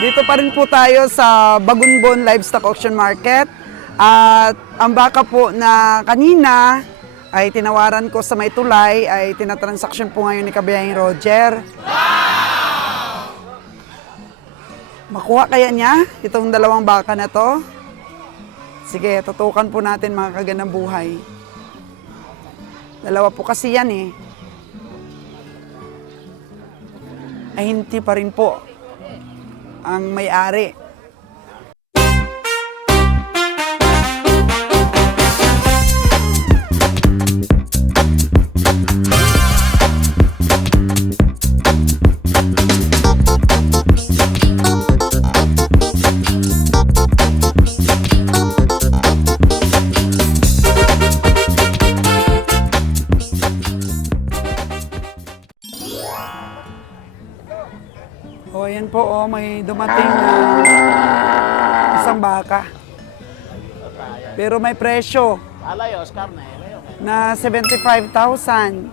Dito pa rin po tayo sa Bagunbon Livestock Auction Market. At ang baka po na kanina ay tinawaran ko sa may tulay ay tinatransaksyon po ngayon ni Kabayang Roger. Makuha kaya niya itong dalawang baka na to? Sige, tutukan po natin mga kaganang buhay. Dalawa po kasi yan eh. Ay hindi pa rin po ang may-ari. O, yan po, oh, may dumating na isang baka. Pero may presyo na 75,000.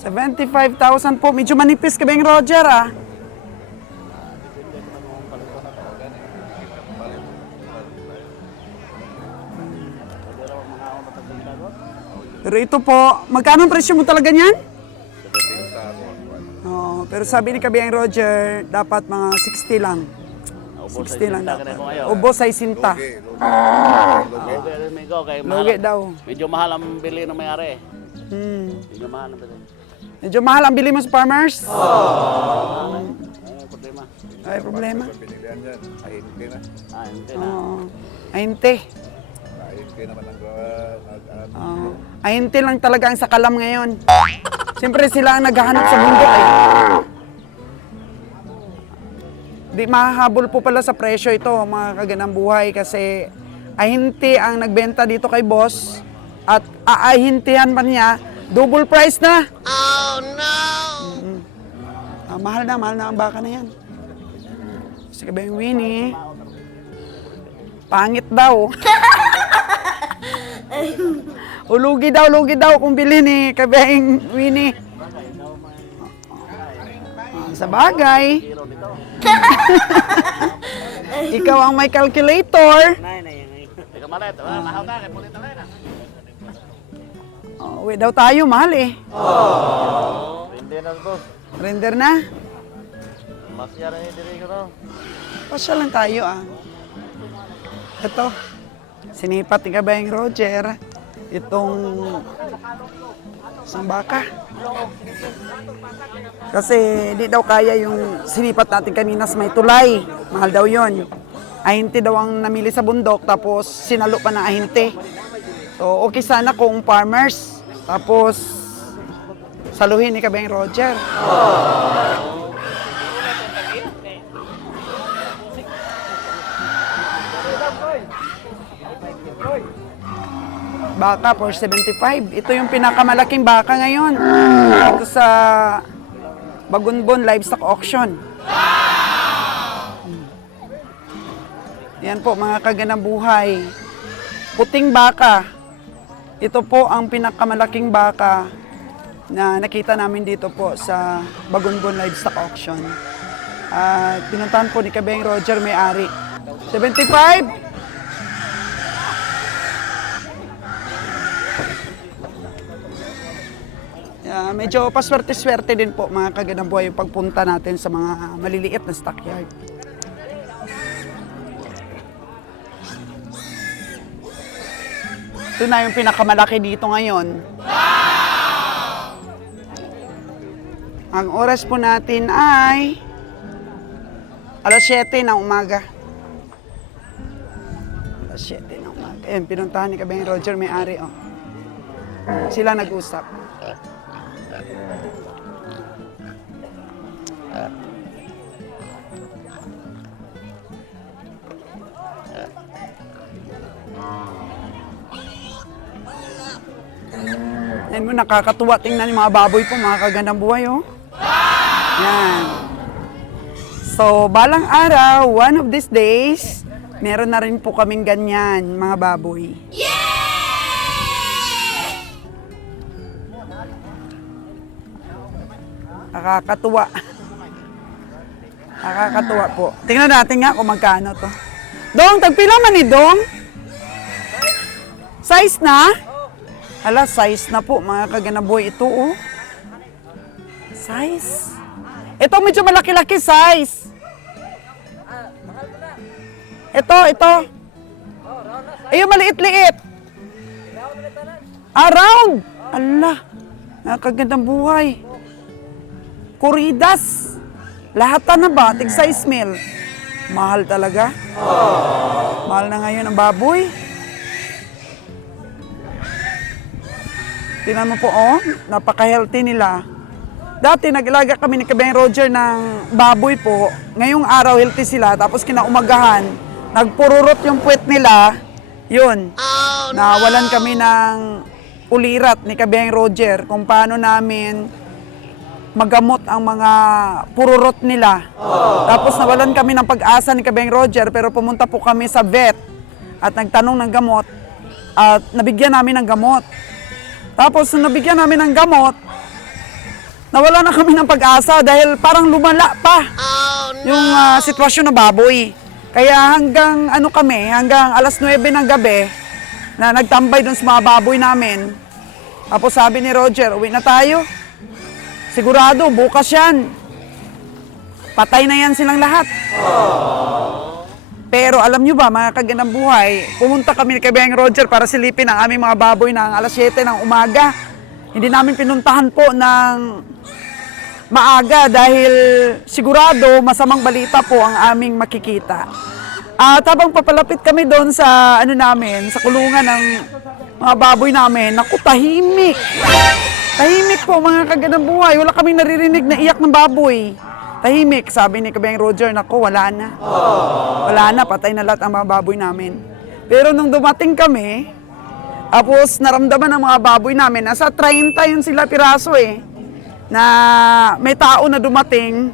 75,000 po. Medyo manipis ka ba yung Roger, ah? Pero ito po, magkano ang presyo mo talaga niyan? Oh, pero sabi ni Kabayang Roger, dapat mga 60 lang. 60 lang dapat. Ubos ay sinta. Lugi daw. Medyo mahal ang bili ng may-ari. Medyo mahal ang bili. Medyo mahal ang bili mo sa farmers? Problema. Ay, problema. Hindi na. Ainte. Ainte lang talaga ang sakalam ngayon. Siyempre sila ang naghahanap sa bundok eh. Di mahahabol po pala sa presyo ito, mga kaganang buhay, kasi ahinti ang nagbenta dito kay boss at aahintihan pa niya, double price na. Oh no! Mahal na ang baka na yan. Sige ba yung Winnie? Pangit daw. Lugi daw kung bilhin ni Kabayang Winnie. Sa bagay. Ikaw ang may calculator. Uwi daw tayo, mahal eh. Render na? Pasya lang tayo ah. Ito, sinipat ni Kabayang Roger itong isang baka. Kasi di daw kaya yung sinipat natin kanina sa may tulay. Mahal daw yon. Ahinti daw ang namili sa bundok, tapos sinalo pa ng ahinti. So okay sana kung farmers, tapos saluhin ni Kabayang Roger. Baka for 75. Ito yung pinakamalaking baka ngayon. Ito sa Bagunbon Livestock Auction. Yan po mga kaganang buhay. Puting baka. Ito po ang pinakamalaking baka na nakita namin dito po sa Bagunbon Livestock Auction. Pinuntahan po ni Kabayang Roger, may-ari. 75! Medyo paswerte-swerte din po mga kaganang buhay yung pagpunta natin sa mga maliliit na stockyard. Ito na yung pinakamalaki dito ngayon. Ang oras po natin ay alas 7 ng umaga. Alas 7 ng umaga. Ayan, pinuntahan ni Kabayang Roger, may-ari. Oh. Sila nag-usap. Yan mo, nakakatuwa tingnan yung mga baboy po, mga kagandang buhay, oh. Yan. So, balang araw, one of these days, meron na rin po kaming ganyan, mga baboy. Nakakatuwa. Nakakatuwa po. Tingnan natin nga kung magkano to. Dong, tagpila man ni Dong? Size na? Hala, size na po mga kaganaboy. Ito oh. Size. Ito medyo malaki-laki size. Ito. Ayun, maliit-liit. Round. Ala, nakagandang buhay. Kuridas. Lahat na ba? Tig size meal. Mahal talaga. Mahal na ngayon ang baboy. Tingnan mo po, oh. Napaka-healthy nila. Dati nag-ilaga kami ni Kabeng Roger ng baboy po. Ngayong araw healthy sila. Tapos kinaumagahan, nagpururot yung puwet nila. Yun. Nawalan kami ng ulirat ni Kabeng Roger kung paano namin magamot ang mga pururot nila. Tapos nawalan kami ng pag-asa ni Kabeng Roger pero pumunta po kami sa vet at nagtanong ng gamot at nabigyan namin ng gamot. Tapos nung nabigyan namin ng gamot, nawala na kami ng pag-asa dahil parang lumala pa yung sitwasyon ng baboy. Kaya hanggang hanggang alas 9 ng gabi na nagtambay dun sa mga baboy namin. Tapos sabi ni Roger, uwi na tayo. Sigurado, bukas yan. Patay na yan silang lahat. Pero alam nyo ba, mga kaganang buhay, pumunta kami ni Kabeng Roger para silipin ang aming mga baboy ng alas 7 ng umaga. Hindi namin pinuntahan po ng maaga dahil sigurado masamang balita po ang aming makikita. At habang papalapit kami doon sa sa kulungan ng mga baboy namin, naku, tahimik. Tahimik po mga kaganang buhay. Wala kaming naririnig na iyak ng baboy. Tahimik, sabi ni Kabeng Roger, naku, wala na. Wala na, patay na lahat ang mga baboy namin. Pero nung dumating kami, tapos naramdaman ng mga baboy namin, nasa 30 yun sila piraso na may tao na dumating,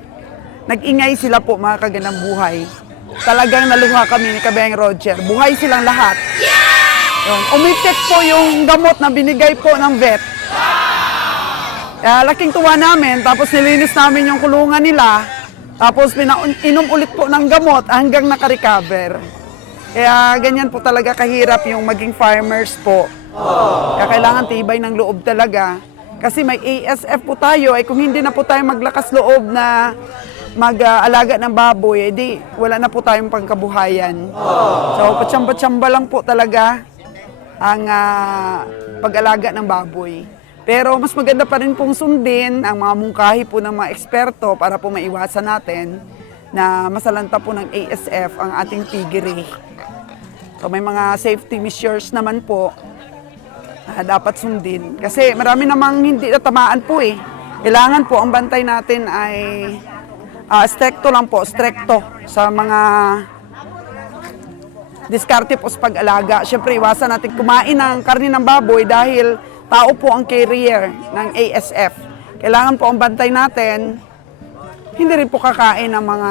nag-ingay sila po mga kaganang buhay. Talagang naluha kami ni Kabeng Roger. Buhay silang lahat. Yun. Umipit po yung gamot na binigay po ng vet. Kaya laking tuwa namin, tapos nilinis namin yung kulungan nila, tapos inom ulit po ng gamot hanggang naka-recover. Kaya ganyan po talaga kahirap yung maging farmers po. Kaya kailangan tibay ng loob talaga. Kasi may ASF po tayo, ay kung hindi na po tayo maglakas loob na mag-alaga ng baboy, edi wala na po tayong pangkabuhayan. So patsamba-tsamba lang po talaga ang pag-alaga ng baboy. Pero mas maganda pa rin pong sundin ang mga mungkahi po ng mga eksperto para po maiwasan natin na masalanta po ng ASF ang ating piggery. So may mga safety measures naman po na dapat sundin. Kasi marami namang hindi natamaan po Kailangan po ang bantay natin ay stricto lang po, stricto sa mga diskarte po sa pag-alaga. Siyempre, iwasan natin kumain ng karne ng baboy dahil tao po ang carrier ng ASF. Kailangan po ang bantay natin, hindi rin po kakain ng mga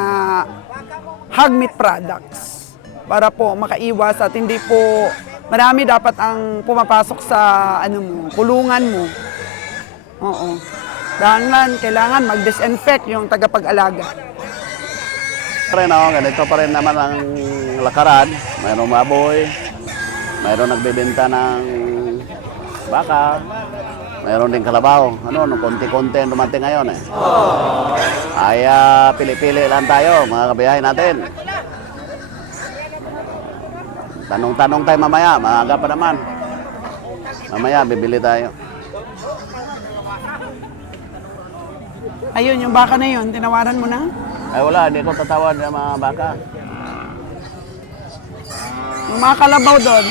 hog meat products para po makaiwas at hindi po marami dapat ang pumapasok sa kulungan mo. Oo. Dahan kailangan mag-disinfect yung tagapag-alaga. Ganito pa rin naman ang lakaran. Mayroong baboy, mayroong nagbebenta ng baka, mayroon din kalabaw. Nung konti-konti ang dumating ngayon Ay pili-pili lang tayo, mga kabiyahe natin. Tanong-tanong tayo mamaya, maaga pa naman. Mamaya, bibili tayo. Ayun, yung baka na yun, tinawaran mo na? Ay wala, hindi ko tatawad ng mga baka. Yung mga kalabaw doon?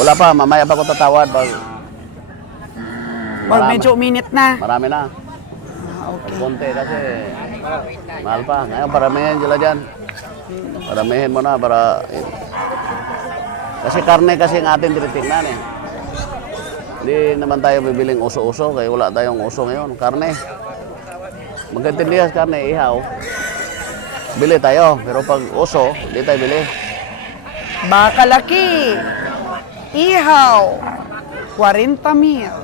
Wala pa, mamaya pa ko tatawad. Pag medyo uminit na. Marami na. Okay. Konti kasi mahal pa. Ngayon, paramihin sila dyan. Paramihin mo na para... Kasi karne kasi ang atin tinitingnan Hindi naman tayo bibiling uso-uso kaya wala tayong uso ngayon. Karne. Magkatindihas karne, ihaw. Bili tayo. Pero pag uso, hindi tayo bili. Baka laki. Ihaw. 40 mil.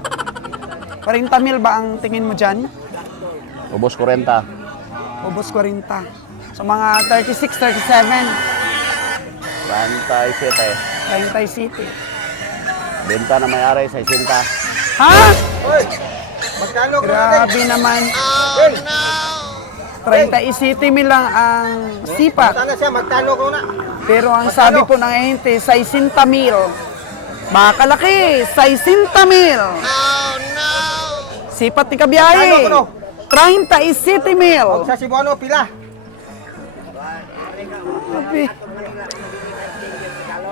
40 mil ba ang tingin mo dyan? Ubos 40. Ubos 40. So mga 36, 37. 37. 30 City. Benta na may-ari sa 60. Ha? Hoy! Magkano ko Grabe naman. 30 City mil lang ang sipa. Sana siya, magkano ko na. Pero ang sabi po ng ahente, 60 mil. Baka laki, 60 mil. Oh no! Sipat ni Kabiyahe. Ano, 30 City mil. Sa Cebuano, pila. Grabe.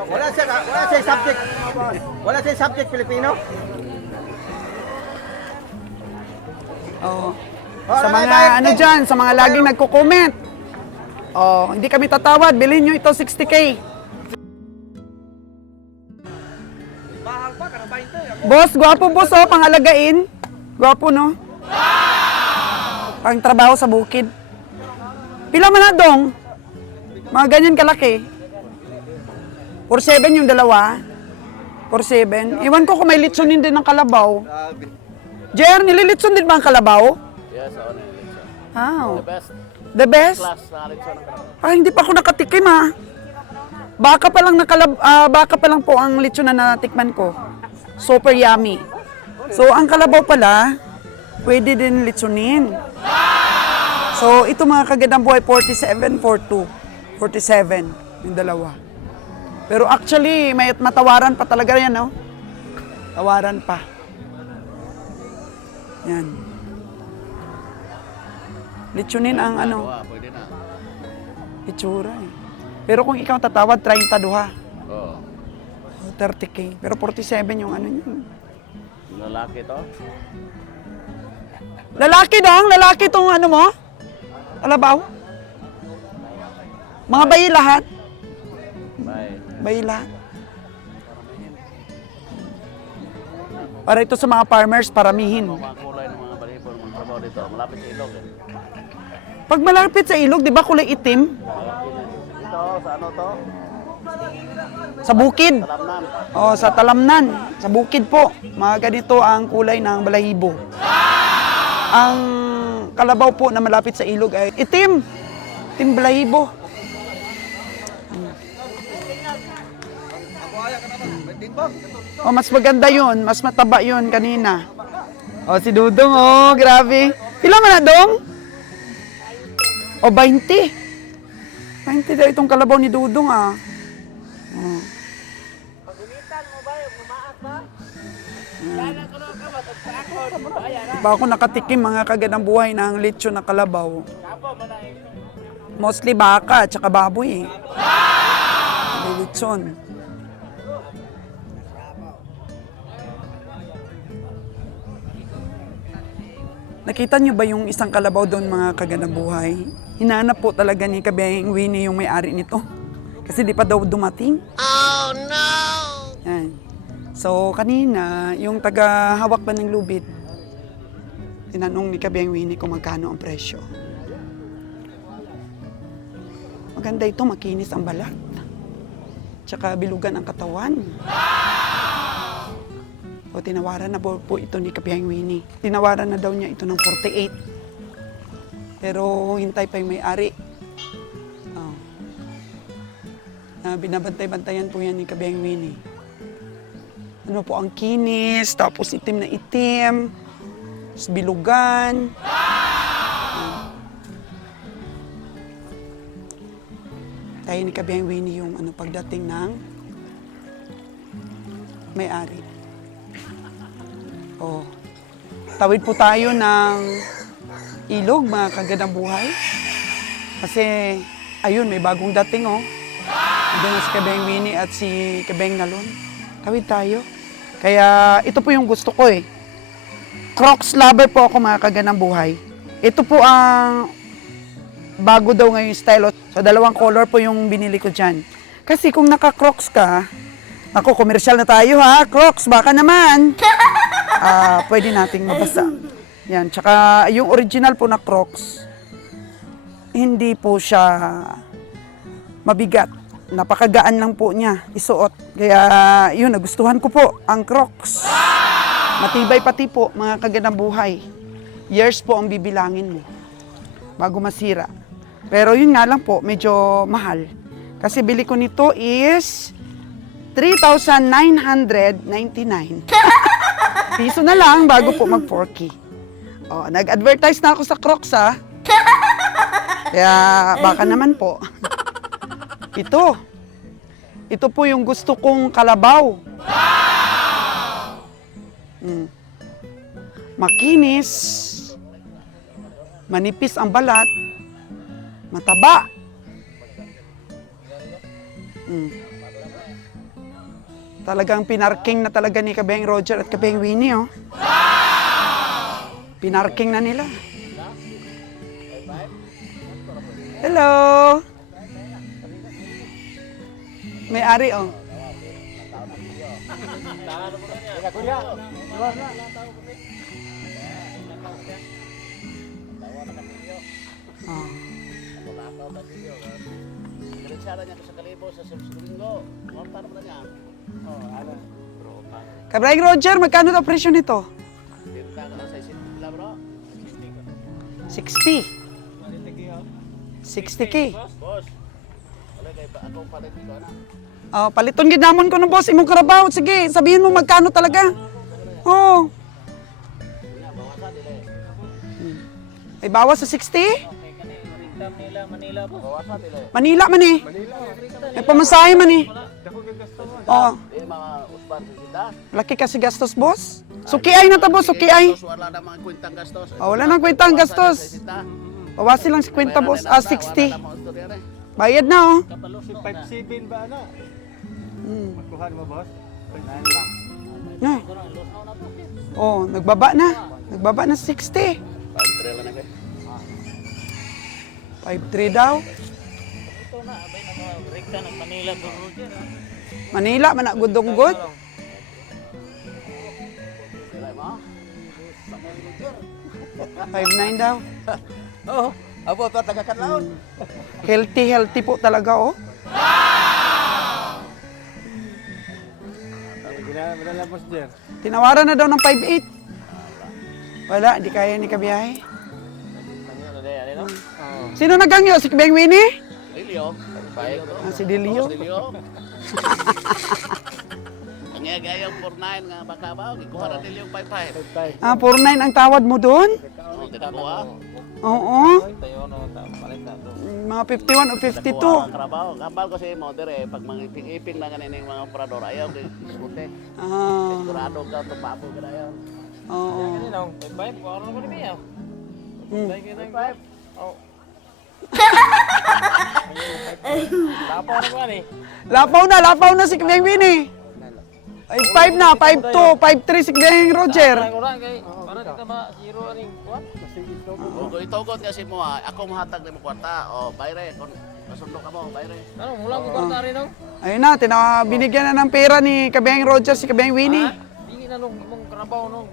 Wala siya subject. Wala siya subject Filipino. Oh. Oh, Sa mga bayad, ano dyan, sa mga laging nagko-comment. Oh, hindi kami tatawad. Bilhin nyo ito 60K. Boss, gwapo boss oh, pangalagain. Gwapo no? Pang trabaho sa bukid. Pila man na dong? Mga ganyan kalaki. 4-7 yung dalawa. 4-7. Iwan ko kung may litsonin din ng kalabaw. Jer, nililitson din ba ang kalabaw? Yes, oo na. Wow. The best The best? class na litson ng kalabaw. Ah, hindi pa ako nakatikim ah. Baka pa lang po ang lechon na natikman ko. Super yummy. So, ang kalabaw pala, pwede din lechonin. So, ito mga kagandang buhay, 47.42. 47, yung dalawa. Pero actually, may matawaran pa talaga yan, no? Tawaran pa. Yan. Lechonin ang ano, Pwede na. itsura eh. Pero kung ikaw tatawad, 32. Oo. 30K. Pero 47 yung ano yun. Lalaki to. Lalaki dong? Lalaki tong ano mo? Alabaw? Mga bayi lahat? Bye. Bayi lahat? Para ito sa mga farmers, paramihin. Mga kulay ng mga balibon ng trabaho dito. Malapit sa ilog. Pag malapit sa ilog, di ba kulay itim? Ito, sa ano to? Sa bukid. Talamnan. O, sa talamnan. Sa bukid po. Mga ganito ang kulay ng balahibo. Ang kalabaw po na malapit sa ilog ay itim. Itim balahibo. O, mas maganda yun. Mas mataba yun kanina. O, si Dudong, oh, grabe. Pila man na, Dong? O, 20. 20 daw itong kalabaw ni Dudong, ah. Oh. Ba ako nakatikim mga kagandang buhay ng lechon na kalabaw. Mostly baka at saka baboy eh. Lechon. Nakita niyo ba yung isang kalabaw doon mga kagandang buhay? Hinanap po talaga ni Kabeng Winnie yung may-ari nito. Kasi di pa daw dumating. Oh no! Yan. So kanina, yung taga-hawak ba ng lubid, tinanong ni Kabeng Winnie kung magkano ang presyo. Maganda ito, makinis ang balat. Tsaka bilugan ang katawan. O tinawaran na po ito ni Kabeng Winnie. Tinawaran na daw niya ito ng 48. Pero hintay pa yung may-ari. Oh. Binabantay-bantayan po yan ni Kabeng Winnie. Ano po ang kinis, tapos itim na itim, tapos bilugan. Tayo ni Kabeng Winnie yung ano, pagdating ng may-ari. Oh. Tawid po tayo ng ilog, mga kagandang buhay. Kasi, ayun, may bagong dating, oh. Andun na si Kabeng Winnie at si Kabeng Nalon. Tawid tayo. Kaya, ito po yung gusto ko, eh. Crocs lover po ako, mga kagandang buhay. Ito po ang bago daw ngayon style. So, 2 color po yung binili ko dyan. Kasi kung naka-Crocs ka, ako, komersyal na tayo, ha? Crocs, baka naman. Pwede nating mabasa. Yan, tsaka yung original po na Crocs, hindi po siya mabigat. Napakagaan lang po niya isuot. Kaya yun, nagustuhan ko po ang Crocs. Matibay pati po, mga kagandang buhay. years po ang bibilangin mo bago masira. Pero yun nga lang po, medyo mahal. Kasi bili ko nito is 3,999. Piso na lang bago po mag 4K. Oh, nag-advertise na ako sa Crocs ha. Kaya baka naman po. Ito po yung gusto kong kalabaw. Makinis, manipis ang balat, mataba. Talagang pinarking na talaga ni Kabeng Roger at Kabeng Winnie, oh. Pinarking na nila. Hello! May-ari, oh. Kabeng Roger, magkano daw presyo nito? 60. 60K. Oh, paliton gid namon ko no boss imong karabaw. Sige, sabihin mo magkano talaga. Oh. Ay bawas sa 60? Manila man eh. May pamasahe man eh. Oh. Laki kasi gastos, boss. Sukiay na ta, boss. Sukiay. Wala na mga kwentang gastos. Oh, wala nang kwentang gastos. Bawasin lang si kwenta, boss. 60. Bayad na, oh. 5-7 ba na? Magkuhan mo, boss? 5-9 lang. No. Oh, nagbaba na. Nagbaba na 60. 5-3 daw. Manila, managudong-gud. 5-9 daw. Oo. Abo, ito taga-Katlaon. Healthy po talaga, oh. Wala boss, Jer. Tinawaran na daw ng 5-8. Wala, di kaya ni kabiyahe. Sino nagangyo? Si Kabeng Winnie? Dilio. Si Delio. Ang gayang 49 nga baka ba, ikuha na Dilio 55. 4-9 ang tawad mo doon? Oh, tinakuha. Oo. Mga 51 o 52. Trabaho. Kapal ko si mo dire pag mangiping-iping na ganin mga operador ayaw kay iskute. Ah, Sigurado ka to papo ka ayaw. oo. Hmm. Lapaw na si Kabeng Winnie. Ay, 5 na, 5-2, 5-3 si Kabeng Roger. Kung itugot kasi mo ako mahatag ni mo kwarta. O bayre kung masundo ka mo, bayre. Ayun na, binigyan na ng pera ni Kabeng Roger si Kabeng Winnie. Dili na nung imong trabaho nung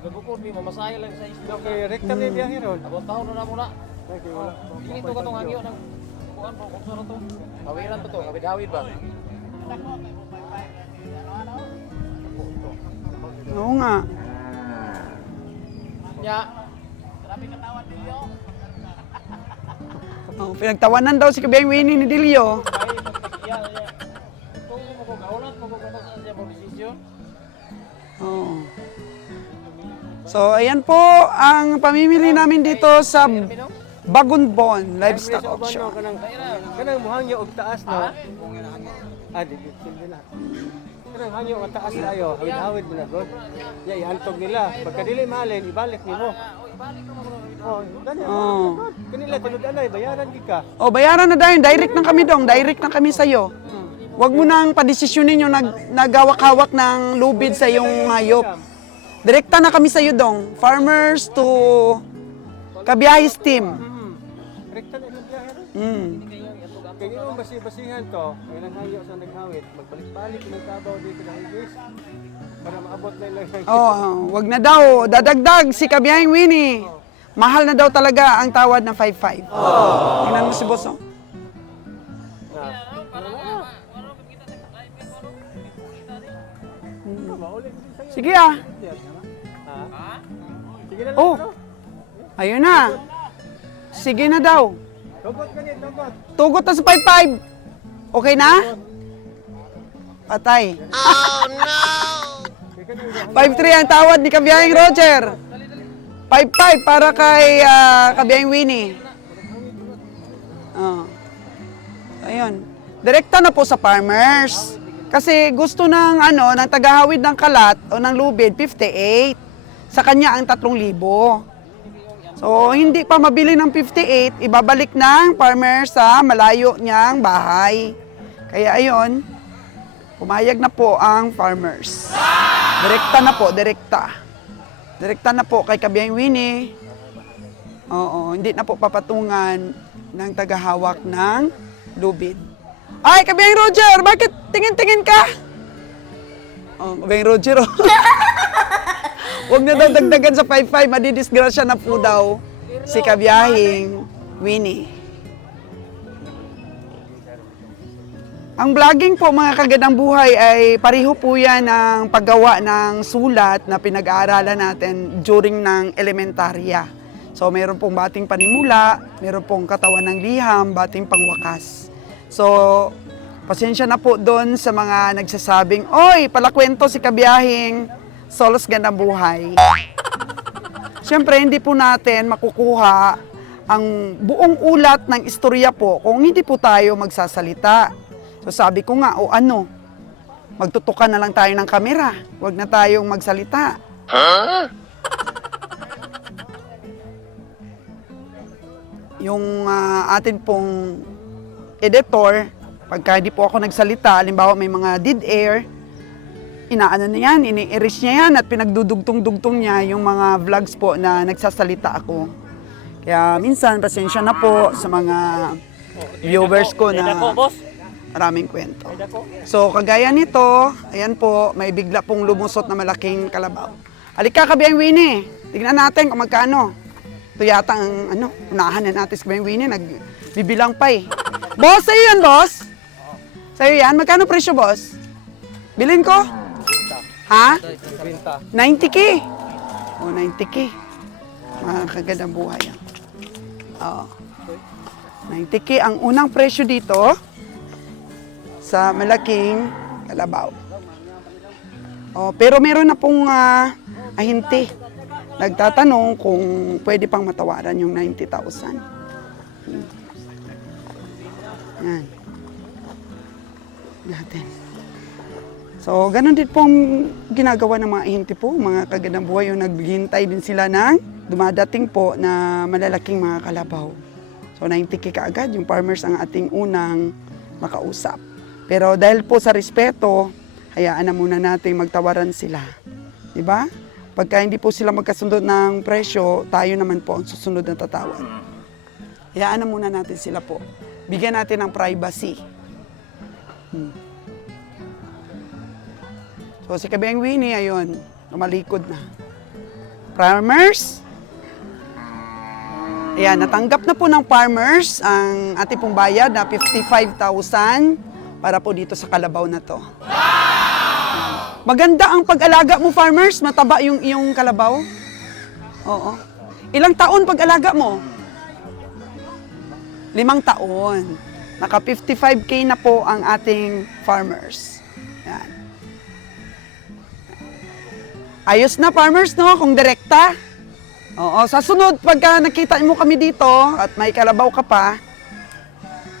gabukod mi mamasahe lang sa isla. Okay, rekta na biyahe ron. Abot taon na muna. Dili to katong hangyo nang kuan po kung sino to. Kawiran to, hawid ba? Oo nga. Ya. Oh, pinagtawanan daw si Kabeng Winnie ni Delio. Kung mo ko gaulat mo ko sa siya mo desisyon. Oo. So, ayan po ang pamimili namin dito sa Bagunbon Livestock Auction. Kanang muhangyo og taas no. Di sila. Kanang hangyo og taas na ayo, hawid mo na bro. Ya iantog nila. Pagka dili mahalin, ibalik nimo. Oh, gani. Oh. Kanila tinud-an ay bayaran gid ka. Oh, bayaran na dahil. Direct na kami dong. Direct na kami sa'yo. Huwag mo nang padesisyonin yung nagawak-hawak ng lubid sa iyong hayop. Direkta na kami sa'yo dong. Farmers to Kabiyahis team. Rekta na ilang biyahe ron. Mm. Kaya yung basi-basihan to, ilang hangyo sa naghawid, magbalik-balik ng kabaw dito ng English para maabot na ilang Oh, wag na daw. Dadagdag si Kabiyahing Winnie. Mahal na daw talaga ang tawad ng 5-5. Tingnan mo si boss, oh. Sige ah. Sige na lang. Oh, Ayun na. Sige na daw. Tugot ganit, tugot. Tugot na sa 5-5. Okay na? Patay. Oh, no! 5-3 ang tawad ni Kabiyahing Roger. 5-5 para kay Kabiyahing Winnie. Oh. Ayun. Direkta na po sa farmers. Kasi gusto ng ng tagahawid ng kalat o ng lubid 58. Sa kanya ang 3,000. So hindi pa mabili ng 58, ibabalik ng farmer sa malayo niyang bahay. Kaya ayun, pumayag na po ang farmers. Direkta na po, direkta. Direkta na po kay Kabiyahing Winnie. Oo, hindi na po papatungan ng tagahawak ng lubid. Ay, Kabiyahing Roger, bakit tingin-tingin ka? Oh, Kabiyahing Roger, oh. Huwag na daw dagdagan sa 5-5, madidisgrasya na po daw si Kabiyahing Winnie. Ang vlogging po mga kagandang buhay ay pareho po yan ng paggawa ng sulat na pinag-aaralan natin during ng elementarya. So meron pong bating panimula, meron pong katawan ng liham, bating pangwakas. So pasensya na po doon sa mga nagsasabing, oy, palakwento si Kabiyahing Solos Gandang Buhay. Siyempre, hindi po natin makukuha ang buong ulat ng istorya po kung hindi po tayo magsasalita. So sabi ko nga, magtutukan na lang tayo ng kamera. Huwag na tayong magsalita. Yung atin pong editor, pagka hindi po ako nagsalita, halimbawa may mga dead air, inaano na yan, ini-erase niya yan at pinagdudugtong-dugtong niya yung mga vlogs po na nagsasalita ako. Kaya minsan, pasensya na po sa mga viewers ko na maraming kwento. So, kagaya nito, ayan po, may bigla pong lumusot na malaking kalabaw. Halika, Kabiyahing Winnie, tignan natin kung magkano. Ito yata ang, unahan na natin si Kabiyahing Winnie, nagbibilang pa eh. Boss, sa'yo yan, boss? Sa'yo yan? Magkano presyo, boss? Bilhin ko? Ha? 90K. O, 90K. Mga kagandang buhay yan. Oo. 90K ang unang presyo dito sa malaking kalabaw. O, pero meron na pong ahinti. Nagtatanong kung pwede pang matawaran yung 90,000. Yan. Natin. So, ganun din pong ginagawa ng mga ahinti po, mga kagandang buhay, yung naghihintay din sila ng dumadating po na malalaking mga kalabaw. So, 90K kaagad, yung farmers ang ating unang makausap. Pero dahil po sa respeto, hayaan na muna natin magtawaran sila. Diba? Pagka hindi po sila magkasundo ng presyo, tayo naman po ang susunod na tatawad. Hayaan na muna natin sila po. Bigyan natin ng privacy. So, si Kabiyahing Winnie, ayun, lumalikod na. Farmers? Ayan, natanggap na po ng farmers ang ating pong bayad na 55,000 para po dito sa kalabaw na to. Maganda ang pag-alaga mo, farmers. Mataba yung iyong kalabaw. Oo. Ilang taon pag-alaga mo? 5 taon. Naka 55K na po ang ating farmers. Yan. Ayos na, farmers, no? Kung direkta. Oo, sa sunod, pagka nakita mo kami dito at may kalabaw ka pa,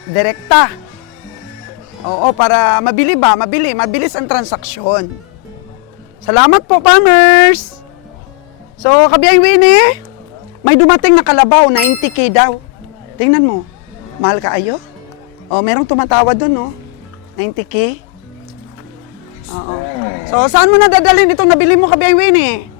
direkta. Oo, para mabilis ang transaksyon. Salamat po, farmers! So, Kabiyahing Winnie, may dumating na kalabaw, 90K daw. Tingnan mo, mahal ka ayo? O, merong tumatawa dun, no? 90K. Oo. So, saan mo nadadalhin itong nabili mo, Kabiyahing Winnie?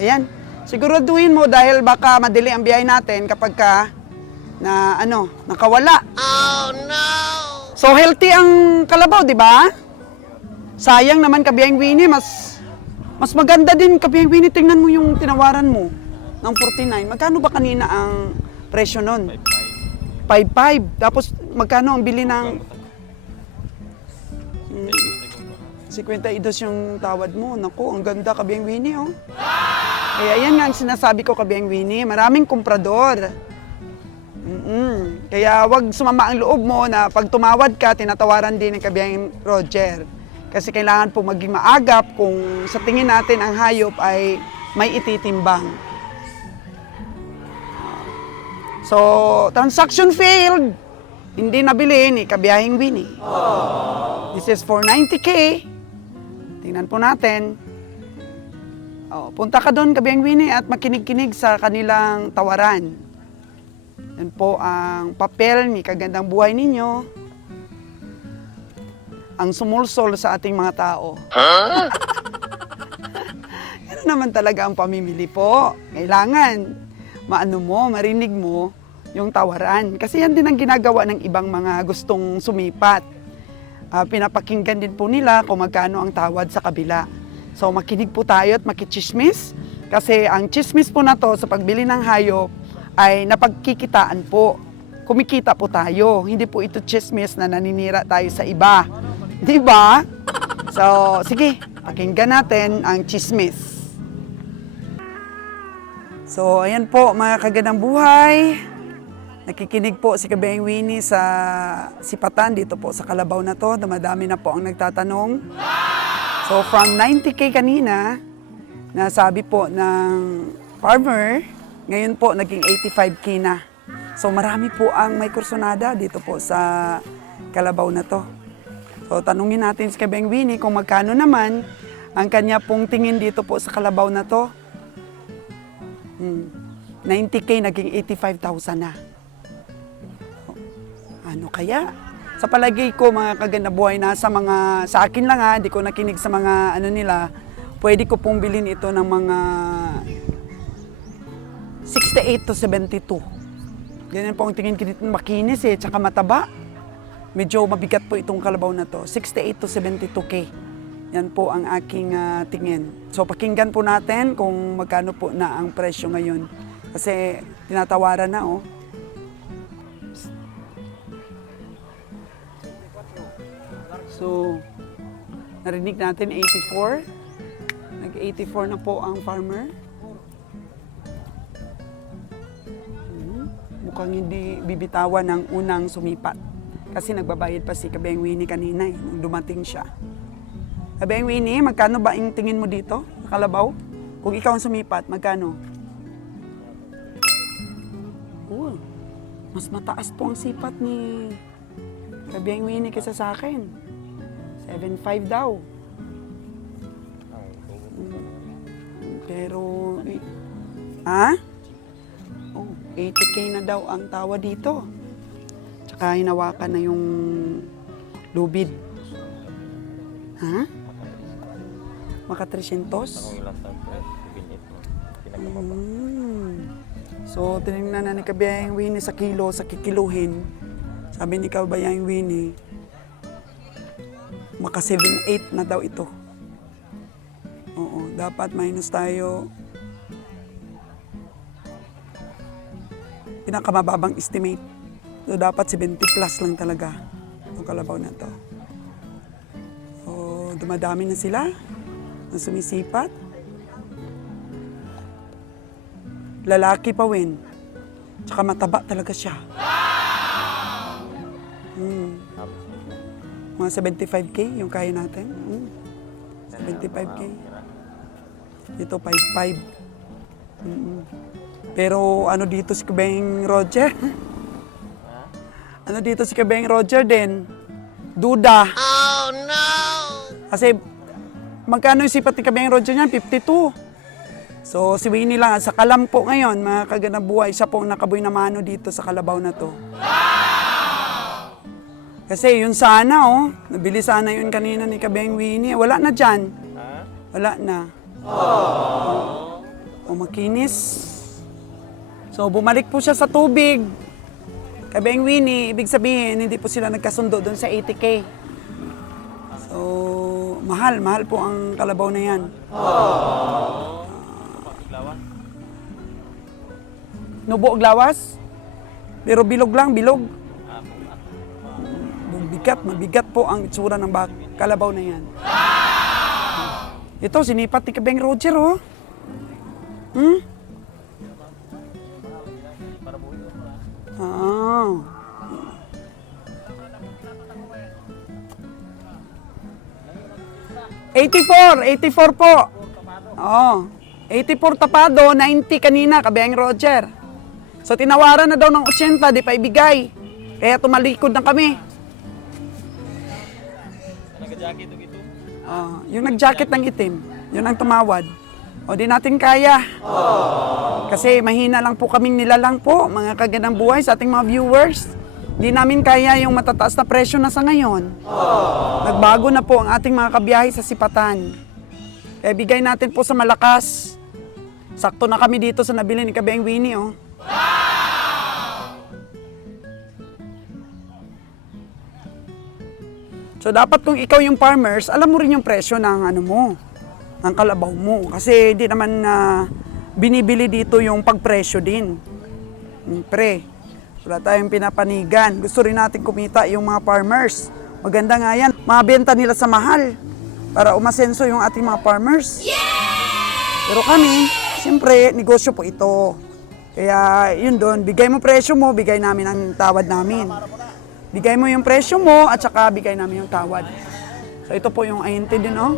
Ayan. Siguraduhin mo dahil baka madili ang biyahe natin kapag ka nakawala. Oh, no! So, healthy ang kalabaw, di ba? Sayang naman, Kabiyahing Winnie, mas maganda din, Kabiyahing Winnie, tingnan mo yung tinawaran mo ng 49. Magkano ba kanina ang presyo nun? 5.5. Tapos, magkano ang bili ng... 52 yung tawad mo. Naku, ang ganda, Kabiyang Winnie, oh. Kaya yan nga ang sinasabi ko, Kabiyang Winnie. Maraming komprador. Kaya wag sumama ang loob mo na pag tumawad ka, tinatawaran din ng Kabiyang Roger. Kasi kailangan po maging maagap kung sa tingin natin ang hayop ay may ititimbang. So, transaction failed. Hindi nabili ni Kabiyahing Winnie. This is for 90K. Tingnan po natin. Punta ka doon, Kabiyang Winnie, at makinig-kinig sa kanilang tawaran. Yan po ang papel ni Kagandang Buhay ninyo. Ang sumulsol sa ating mga tao. Yan naman talaga ang pamimili po. Kailangan marinig mo yung tawaran. Kasi yan din ang ginagawa ng ibang mga gustong sumipat. Pinapakinggan din po nila kung magkano ang tawad sa kabila. So makinig po tayo at makichismis. Kasi ang chismis po na to sa pagbili ng hayop ay napagkikitaan po. Kumikita po tayo. Hindi po ito chismis na naninira tayo sa iba. Di ba? So sige, pakinggan natin ang chismis. So ayan po mga Kagandang Buhay. Nakikinig po si Kabiyang Winnie sa sipatan dito po sa Kalabaw na to. Dumadami na po ang nagtatanong. So from 90K kanina, nasabi po ng farmer, ngayon po naging 85K na. So marami po ang may kursunada dito po sa Kalabaw na to. So tanungin natin si Kabiyang Winnie kung magkano naman ang kanya pong tingin dito po sa Kalabaw na to. 90K naging 85,000 na. Ano kaya? Sa palagay ko, mga Kagandang Buhay, sa akin lang ha, di ko nakinig sa mga nila, pwede ko pong bilhin ito ng mga 68 to 72. Ganyan po ang tingin ko dito, makinis tsaka mataba. Medyo mabigat po itong kalabaw na to, 68 to 72K. Yan po ang aking tingin. So pakinggan po natin kung magkano po na ang presyo ngayon. Kasi tinatawaran na So, narinig natin 84. Nag-84 na po ang farmer. Mukhang hindi bibitawan ng unang sumipat. Kasi nagbabayad pa si Kabiyang Winnie kanina nung dumating siya. Kabiyang Winnie, magkano ba ang tingin mo dito? Kalabaw? Kung ikaw ang sumipat, magkano? Mas mataas po ang sipat ni Kabiyang Winnie kaysa sa akin. 7.5 daw. Pero, 80K na daw ang tawa dito. Tsaka hinawakan na yung lubid. Maka 300? So, tinignan na ni Kabiyang Winnie sa kilo, sa kikiluhin. Sabi ni Kabiyang Winnie, maka 7.8 na daw ito. Oo, dapat minus tayo. Pinakamababang estimate. So, dapat 70 plus lang talaga itong kalabaw na to. So, dumadami na sila na sumisipat. Lalaki pa win. Tsaka mataba talaga siya. Mga 75K yung kaya natin. 75K. Ito 55. Pero ano dito si Kabiyang Roger? Ano dito si Kabiyang Roger din? Duda. Oh no! Kasi magkano yung sipat ni Kabiyang Roger niyan? 52. So si Winnie lang, sa Kalam po ngayon, mga Kagandang Buhay, siya po nakaboy na mano dito sa Kalabaw na to. Kasi yun sana, nabili sana yun kanina ni Kabiyang Winnie. Wala na dyan. Wala na. Makinis. So, bumalik po siya sa tubig. Kabiyang Winnie, ibig sabihin, hindi po sila nagkasundo doon sa 80K. So, mahal po ang kalabaw na yan. Nubo glawas? Pero bilog lang, bilog. Mabigat po ang itsura ng kalabaw na yan. Ito, sinipat ni Kabeng Roger, oh. Hmm? Ah. $84 po. Oh. 84 tapado, 90 kanina, Kabeng Roger. So tinawaran na daw ng 80, di pa ibigay. Kaya tumalikod na kami. Yung nag-jacket ng itim, yun ang tumawad. O di natin kaya. Kasi mahina lang po kaming nilalang po, mga kagandang buhay sa ating mga viewers. Di namin kaya yung matataas na presyo na sa ngayon. Nagbago na po ang ating mga kabiyahe sa sipatan. Kaya bigay natin po sa malakas. Sakto na kami dito sa nabili ni Kabeng Winnie, oh. So dapat kung ikaw yung farmers, alam mo rin yung presyo ng ano mo, ng kalabaw mo. Kasi di naman binibili dito yung pagpresyo din. Pre, wala tayong pinapanigan. Gusto rin natin kumita yung mga farmers. Maganda nga yan, mabenta nila sa mahal para umasenso yung ating mga farmers. Pero kami, siyempre, negosyo po ito. Kaya yun doon, bigay mo presyo mo, bigay namin ang tawad namin. Bigay mo yung presyo mo at saka bigay namin yung tawad. So ito po yung ahente din, oh.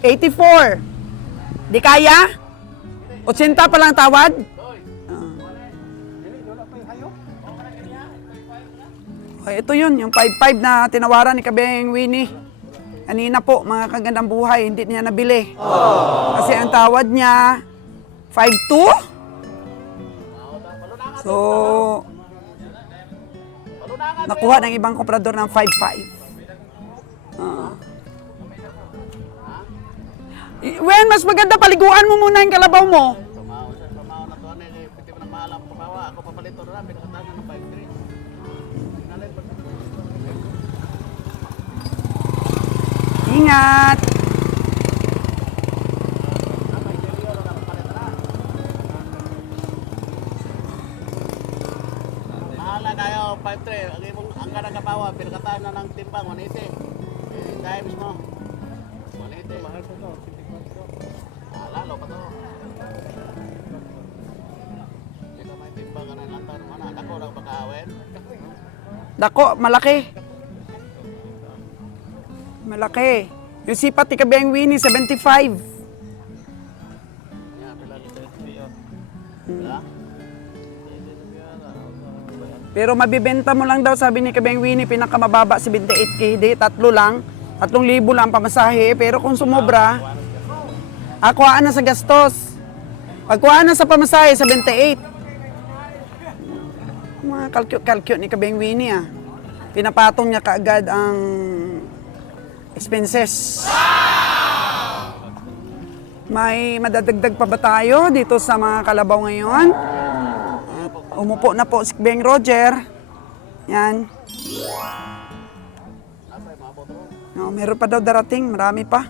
84. Di kaya? 80 pa lang tawad? Okay, ito yun, yung 5-5 na tinawaran ni Kabeng Winnie. Kanina po, mga kagandang buhay, hindi niya nabili. Kasi ang tawad niya, 5-2? So, nakuha ng ibang komprador ng 5-5. When, mas maganda paliguan mo muna yung kalabaw mo. Tumawa na to, piti mo na maalam tumawa. Ako papalito na, pinakatasan ng 5-3. Ingat! Mahala kayo, 5-3. Ang kanang kapawa, pinakataan na ng timbang, 180. Times mo. 180. Mahal ko to. Lalo pa to. Hindi ka may timbang ka na lang tayo. Ako lang makawin. Dako, malaki. Malaki. Yung sipat ni Kabeng Winnie, 75. Pero mabibenta mo lang daw, sabi ni Kabeng Winnie, pinakamababa 78K, di, 3 lang. 3,000 lang pamasahe. Pero kung sumobra, akuhaan na sa gastos. Pagkuhaan na sa pamasahe, 78. Mga kalkyo ni Kabeng Winnie, ah. Pinapatong niya kaagad ang expenses. May madadagdag pa ba tayo dito sa mga kalabaw ngayon? Umupo na po si Kabeng Roger. Yan. No, meron pa daw darating, marami pa.